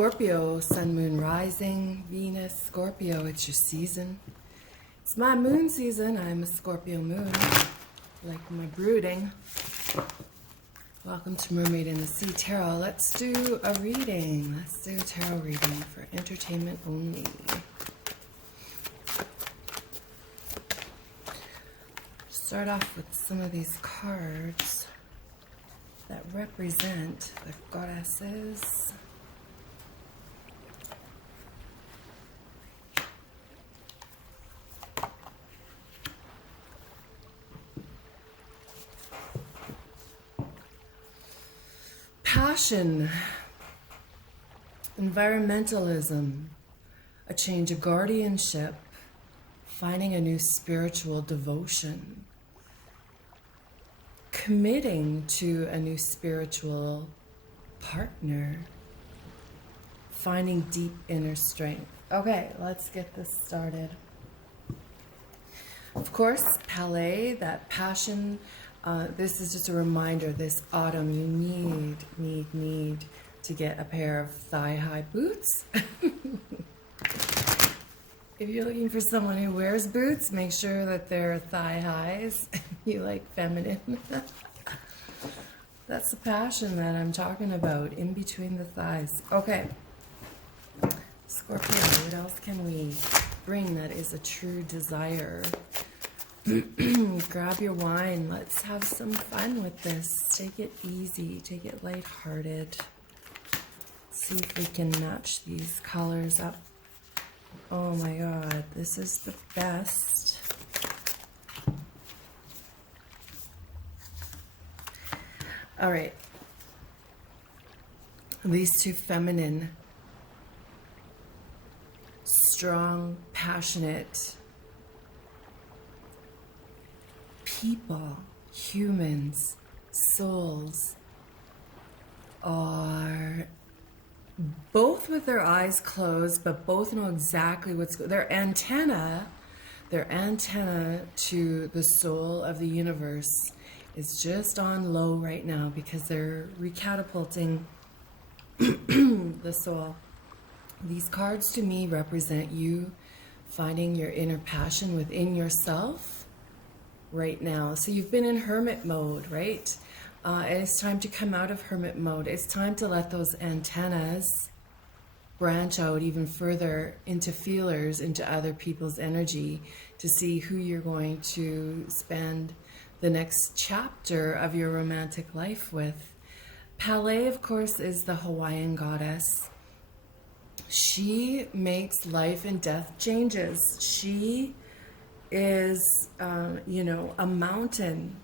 Scorpio, Sun, Moon, Rising, Venus, Scorpio, it's your season. It's my moon season. I'm a Scorpio moon, like my brooding. Welcome to Mermaid in the Sea Tarot. Let's do a reading. Let's do a tarot reading for entertainment only. Start off with some of these cards that represent the goddesses. Passion, environmentalism, a change of guardianship, finding a new spiritual devotion, committing to a new spiritual partner, finding deep inner strength. Okay, let's get this started. Of course, Palais, that passion. This is just a reminder, this autumn you need to get a pair of thigh-high boots. If you're looking for someone who wears boots, make sure that they're thigh-highs. You like feminine. That's the passion that I'm talking about, in between the thighs. Okay, Scorpio, what else can we bring that is a true desire? Grab your wine. Let's have some fun with this. Take it easy. Take it lighthearted. See if we can match these colors up. Oh my God, this is the best. All right. These two feminine, strong, passionate people, humans, souls, are both with their eyes closed, but both know exactly what's going on. Their antenna to the soul of the universe is just on low right now because they're recatapulting the soul. These cards to me represent you finding your inner passion within yourself right now. So you've been in hermit mode, right? And it's time to come out of hermit mode. It's time to let those antennas branch out even further into feelers, into other people's energy, to see who you're going to spend the next chapter of your romantic life with. Palais, of course, is the Hawaiian goddess. She makes life and death changes. She is, a mountain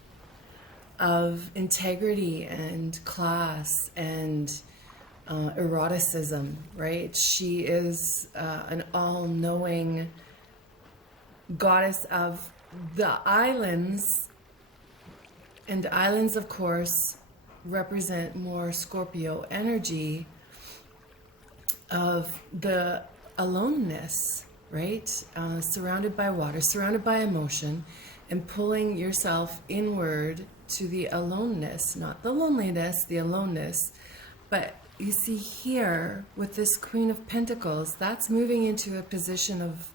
of integrity and class and eroticism, right? She is an all-knowing goddess of the islands, and islands, of course, represent more Scorpio energy of the aloneness, right? Surrounded by water, surrounded by emotion, and pulling yourself inward to the aloneness, not the loneliness, the aloneness. But you see here with this Queen of Pentacles, that's moving into a position of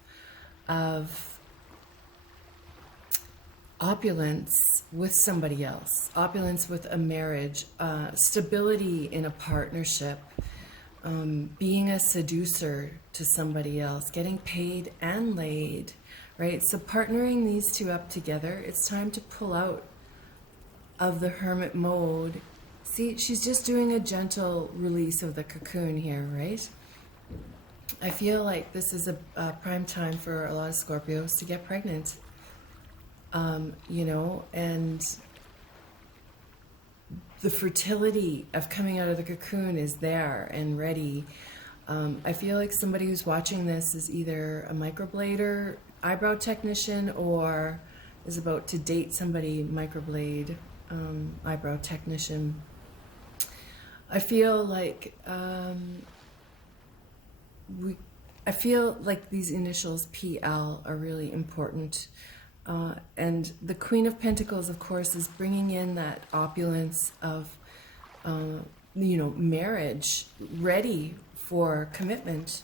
opulence with somebody else, opulence with a marriage, stability in a partnership, being a seducer to somebody else, getting paid and laid, right? So partnering these two up together, it's time to pull out of the hermit mode. See, she's just doing a gentle release of the cocoon here, right? I feel like this is a prime time for a lot of Scorpios to get pregnant, and the fertility of coming out of the cocoon is there and ready. I feel like somebody who's watching this is either a microblader, eyebrow technician, or is about to date somebody, microblade, eyebrow technician. I feel like these initials PL are really important. And the Queen of Pentacles, of course, is bringing in that opulence of, marriage, ready for commitment,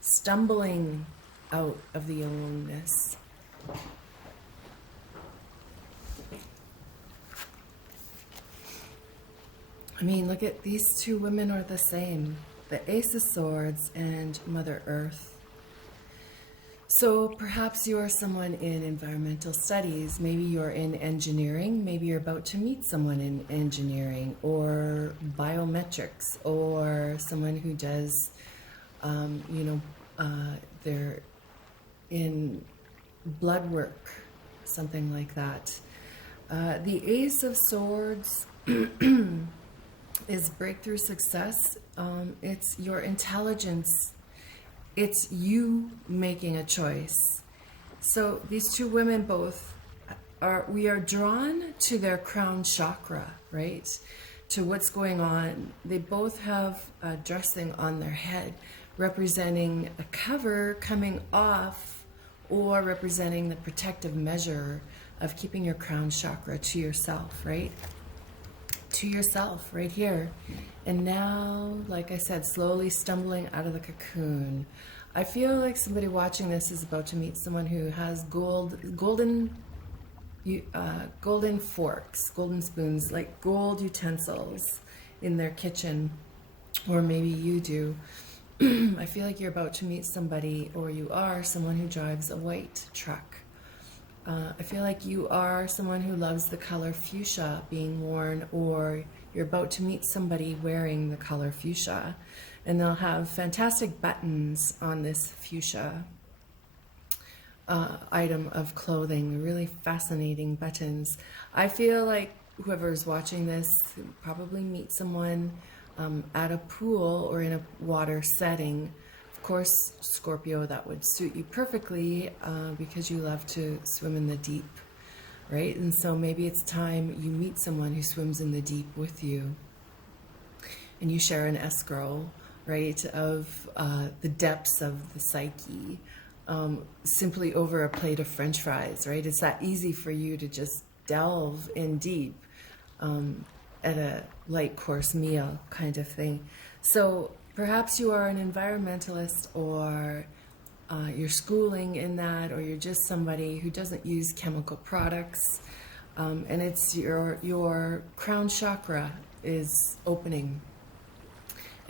stumbling out of the aloneness. I mean, look at these two women are the same. The Ace of Swords and Mother Earth. So perhaps you are someone in environmental studies. Maybe you're in engineering. Maybe you're about to meet someone in engineering or biometrics, or someone who does, they're in blood work, something like that. The Ace of Swords is breakthrough success. It's your intelligence. It's you making a choice. So these two women both we are drawn to their crown chakra, right? To what's going on. They both have a dressing on their head representing a cover coming off, or representing the protective measure of keeping your crown chakra to yourself, right? To yourself right here. And now, like I said, slowly stumbling out of the cocoon. I feel like somebody watching this is about to meet someone who has golden forks, golden spoons, like gold utensils in their kitchen, or maybe you do. I feel like you're about to meet somebody, or you are someone who drives a white truck. I feel like you are someone who loves the color fuchsia being worn, or you're about to meet somebody wearing the color fuchsia, and they'll have fantastic buttons on this fuchsia item of clothing, really fascinating buttons. I feel like whoever's watching this probably meet someone at a pool or in a water setting. Of course, Scorpio, that would suit you perfectly because you love to swim in the deep, right? And so maybe it's time you meet someone who swims in the deep with you, and you share an escrow, right, of the depths of the psyche, simply over a plate of French fries, right? It's that easy for you to just delve in deep at a light course meal kind of thing. So perhaps you are an environmentalist, or you're schooling in that, or you're just somebody who doesn't use chemical products, and it's your crown chakra is opening,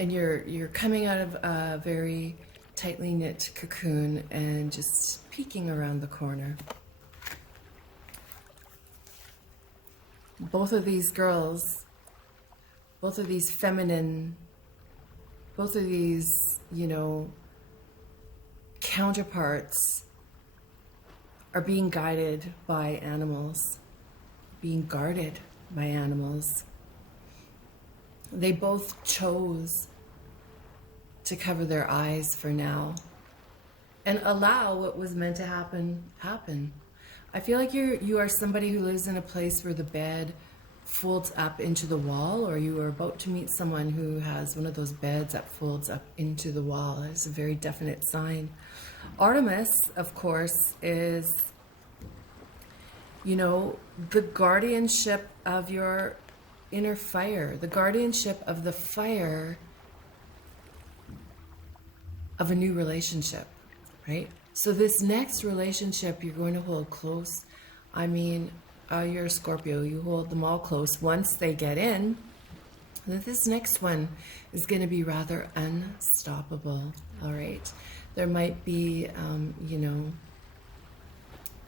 and you're coming out of a very tightly knit cocoon and just peeking around the corner. Both of these girls, both of these feminine, both of these, counterparts are being guided by animals, being guarded by animals. They both chose to cover their eyes for now and allow what was meant to happen. I feel like you are somebody who lives in a place where the bed folds up into the wall, or you are about to meet someone who has one of those beds that folds up into the wall. It's a very definite sign. Artemis, of course, is, the guardianship of your inner fire, the guardianship of the fire of a new relationship, right? So this next relationship you're going to hold close. I mean, you're a Scorpio, you hold them all close once they get in. This next one is going to be rather unstoppable, all right? There might be,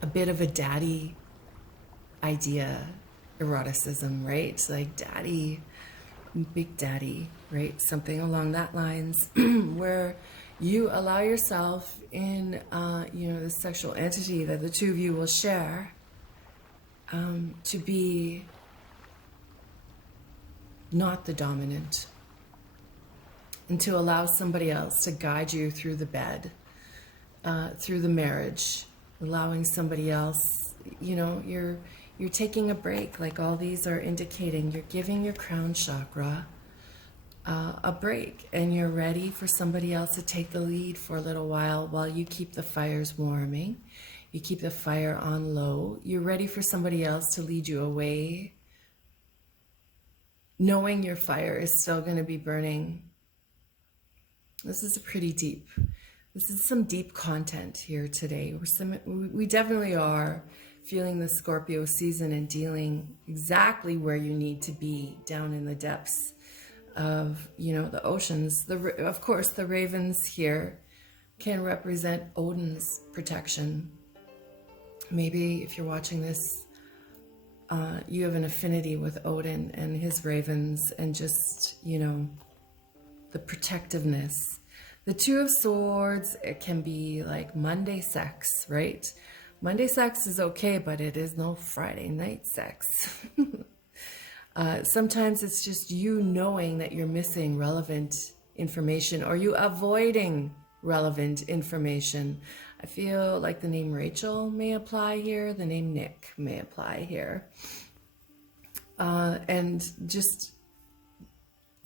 a bit of a daddy idea, eroticism, right? Like daddy, big daddy, right? Something along that lines where you allow yourself in, the sexual entity that the two of you will share to be not the dominant, and to allow somebody else to guide you through the bed, through the marriage, allowing somebody else, you're taking a break, like all these are indicating. You're giving your crown chakra a break, and you're ready for somebody else to take the lead for a little while you keep the fires warming. You keep the fire on low. You're ready for somebody else to lead you away knowing your fire is still going to be burning. This is pretty deep. This is some deep content here today. We definitely are feeling the Scorpio season and dealing exactly where you need to be down in the depths of, you know, the oceans. Of course, the ravens here can represent Odin's protection. Maybe if you're watching this, you have an affinity with Odin and his ravens and just, you know, the protectiveness. The Two of Swords, it can be like Monday sex, right? Monday sex is okay, but it is no Friday night sex. Sometimes it's just you knowing that you're missing relevant information or you avoiding relevant information. I feel like the name Rachel may apply here. The name Nick may apply here. And just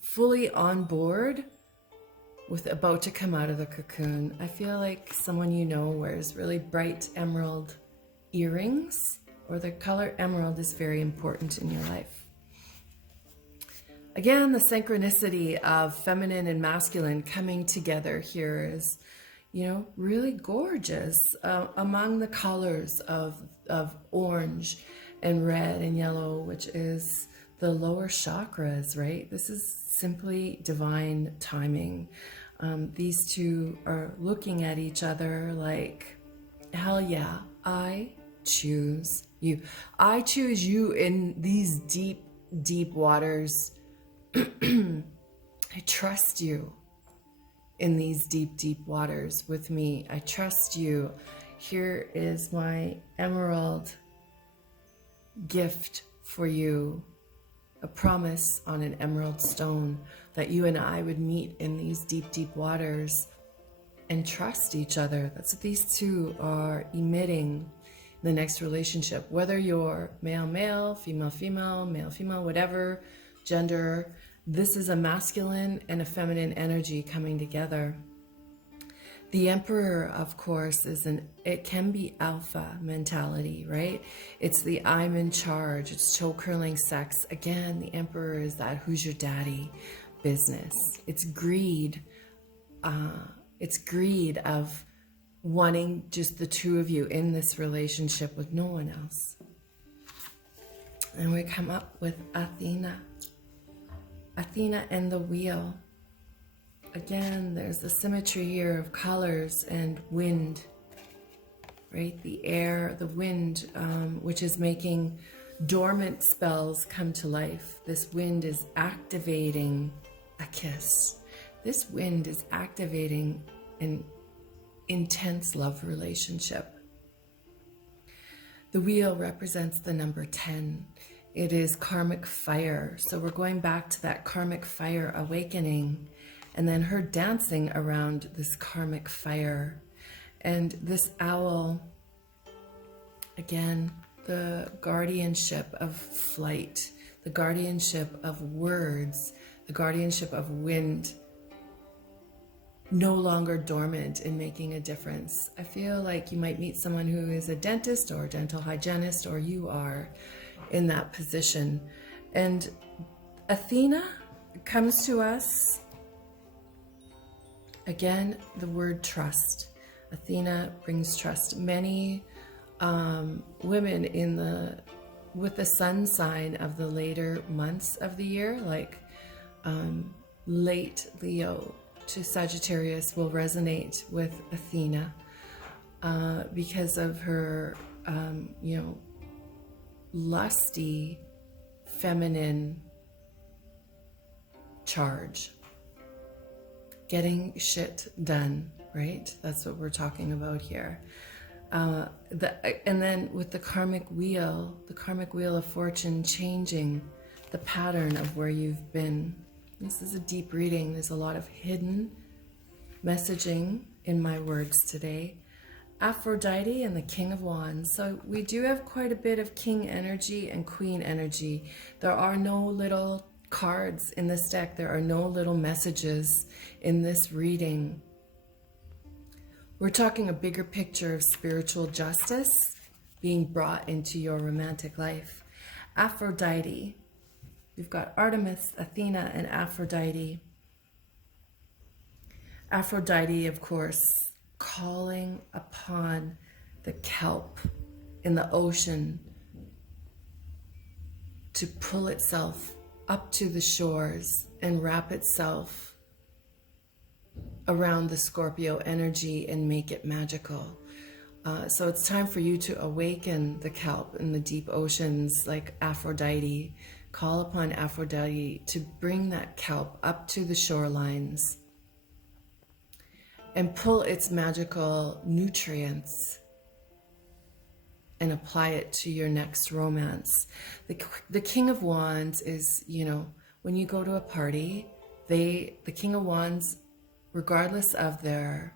fully on board with about to come out of the cocoon. I feel like someone you know wears really bright emerald earrings, or the color emerald is very important in your life. Again, the synchronicity of feminine and masculine coming together here is, you know, really gorgeous. Among the colors of orange and red and yellow, which is the lower chakras, right? This is simply divine timing. These two are looking at each other like, hell yeah, I choose you. I choose you in these deep, deep waters. I trust you in these deep, deep waters with me. I trust you. Here is my emerald gift for you. A promise on an emerald stone that you and I would meet in these deep, deep waters and trust each other. That's what these two are emitting in the next relationship. Whether you're male, male, female, female, male, female, whatever gender, this is a masculine and a feminine energy coming together. The Emperor, of course, it can be alpha mentality, right? It's the I'm in charge. It's toe curling sex. Again, the Emperor is that who's your daddy business. It's greed. It's greed of wanting just the two of you in this relationship with no one else. And we come up with Athena. Athena and the wheel. Again, there's the symmetry here of colors and wind, right? The air, the wind, which is making dormant spells come to life. This wind is activating a kiss. This wind is activating an intense love relationship. The wheel represents the number 10. It is karmic fire. So we're going back to that karmic fire awakening. And then her dancing around this karmic fire. And this owl, again, the guardianship of flight, the guardianship of words, the guardianship of wind, no longer dormant in making a difference. I feel like you might meet someone who is a dentist or a dental hygienist, or you are in that position. And Athena comes to us. Again, the word trust. Athena brings trust. Many women with the sun sign of the later months of the year, like late Leo to Sagittarius, will resonate with Athena because of her, lusty, feminine charge. Getting shit done, right? That's what we're talking about here. And then with the karmic wheel of fortune changing the pattern of where you've been. This is a deep reading. There's a lot of hidden messaging in my words today. Aphrodite and the King of Wands. So we do have quite a bit of king energy and queen energy. There are no little cards in this deck. There are no little messages in this reading. We're talking a bigger picture of spiritual justice being brought into your romantic life. Aphrodite, You've got Artemis, Athena, and Aphrodite. Aphrodite, of course, calling upon the kelp in the ocean to pull itself up to the shores and wrap itself around the Scorpio energy and make it magical. So it's time for you to awaken the kelp in the deep oceans like Aphrodite. Call upon Aphrodite to bring that kelp up to the shorelines and pull its magical nutrients and apply it to your next romance. The King of Wands is, you know, when you go to a party, the King of Wands, regardless of their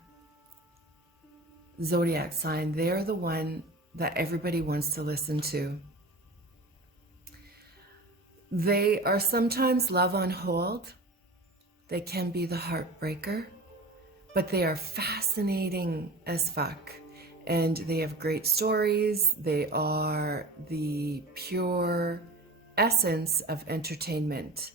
zodiac sign, they're the one that everybody wants to listen to. They are sometimes love on hold. They can be the heartbreaker, but they are fascinating as fuck. And they have great stories. They are the pure essence of entertainment.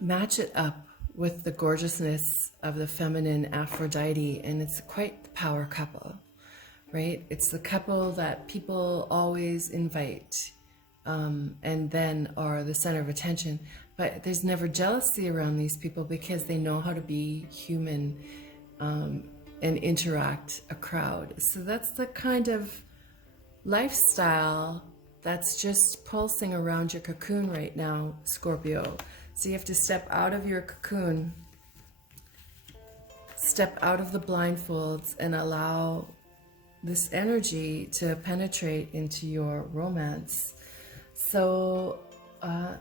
Match it up with the gorgeousness of the feminine Aphrodite, and it's quite the power couple, right? It's the couple that people always invite and then are the center of attention. But there's never jealousy around these people because they know how to be human and interact a crowd. So that's the kind of lifestyle that's just pulsing around your cocoon right now, Scorpio. So you have to step out of your cocoon, step out of the blindfolds, and allow this energy to penetrate into your romance. So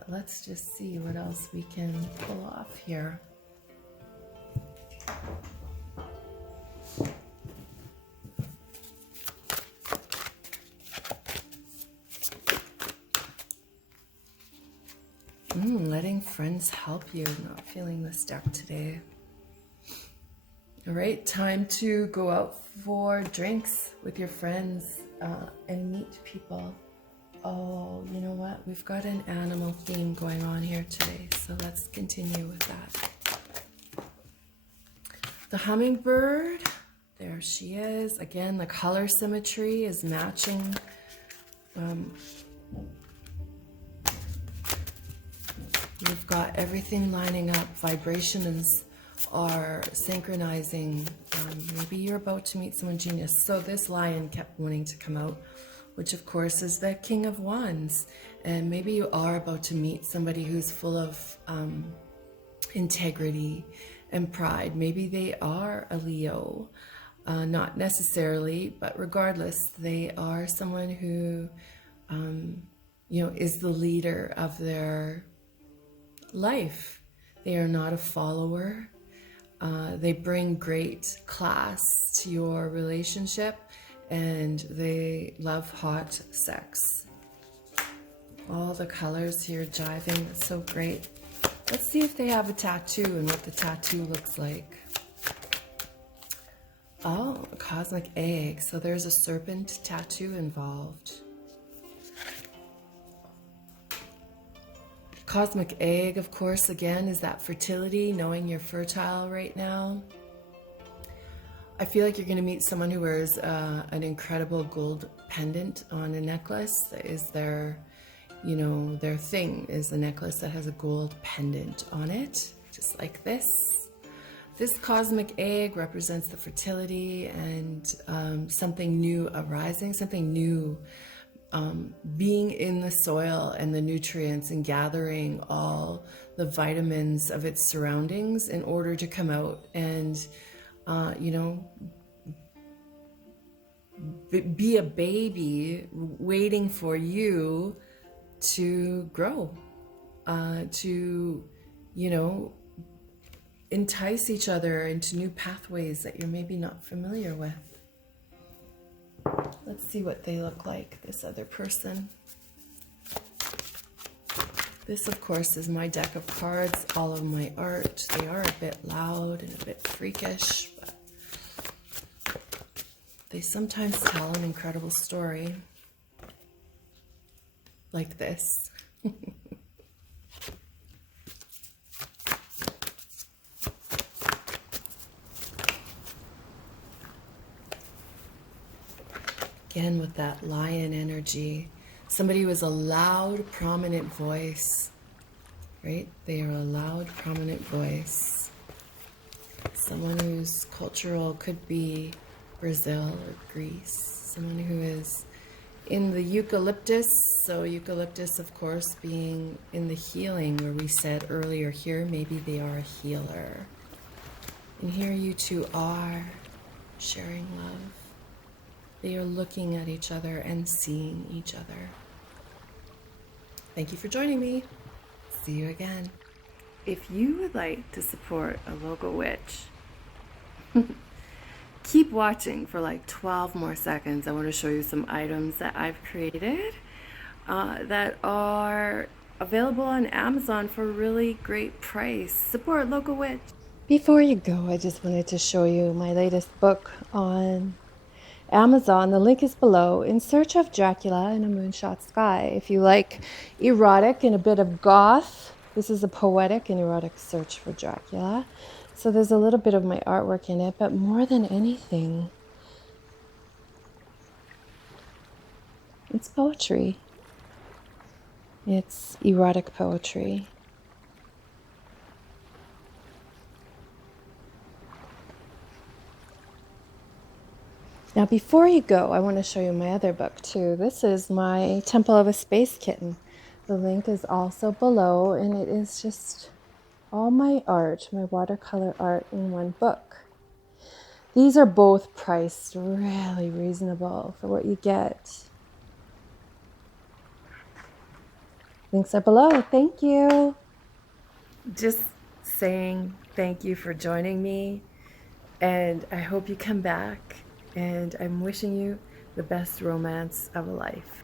let's just see what else we can pull off here. Letting friends help you. Not feeling this deck today. All right, time to go out for drinks with your friends and meet people. Oh, you know what? We've got an animal theme going on here today, so let's continue with that. The hummingbird, there she is. Again, the color symmetry is matching. You've got everything lining up. Vibrations are synchronizing. Maybe you're about to meet someone genius. So this lion kept wanting to come out, which of course is the King of Wands. And maybe you are about to meet somebody who's full of integrity and pride. Maybe they are a Leo. Not necessarily, but regardless, they are someone who, you know, is the leader of their life. They are not a follower. They bring great class to your relationship, and they love hot sex. All the colors here jiving, it's so great. Let's see if they have a tattoo and what the tattoo looks like. Oh, a cosmic egg. So there's a serpent tattoo involved. Cosmic egg, of course, again, is that fertility, knowing you're fertile right now. I feel like you're going to meet someone who wears an incredible gold pendant on a necklace. That is their, you know, their thing is a necklace that has a gold pendant on it, just like this. This cosmic egg represents the fertility and something new arising, something new being in the soil and the nutrients and gathering all the vitamins of its surroundings in order to come out and, you know, be a baby waiting for you to grow, to, you know, entice each other into new pathways that you're maybe not familiar with. Let's see what they look like, this other person. This, of course, is my deck of cards, all of my art. They are a bit loud and a bit freakish, but they sometimes tell an incredible story. like this. Again, with that lion energy, somebody was a loud, prominent voice, right? They are a loud, prominent voice. Someone whose cultural could be Brazil or Greece. Someone who is in the eucalyptus. So eucalyptus, of course, being in the healing, where we said earlier here, maybe they are a healer. And here you two are sharing love. They are looking at each other and seeing each other. Thank you for joining me. See you again. If you would like to support a local witch, keep watching for like 12 more seconds. I want to show you some items that I've created that are available on Amazon for a really great price. Support local witch. Before you go, I just wanted to show you my latest book on Amazon. The link is below. In Search of Dracula in a Moonshot Sky. If you like erotic and a bit of goth, this is a poetic and erotic search for Dracula. So there's a little bit of my artwork in it, but more than anything, it's poetry. It's erotic poetry. Now, before you go, I want to show you my other book too. This is my Temple of a Space Kitten. The link is also below, and it is just all my art, my watercolor art in one book. These are both priced really reasonable for what you get. Links are below. Thank you. Just saying thank you for joining me, and I hope you come back. And I'm wishing you the best romance of a life.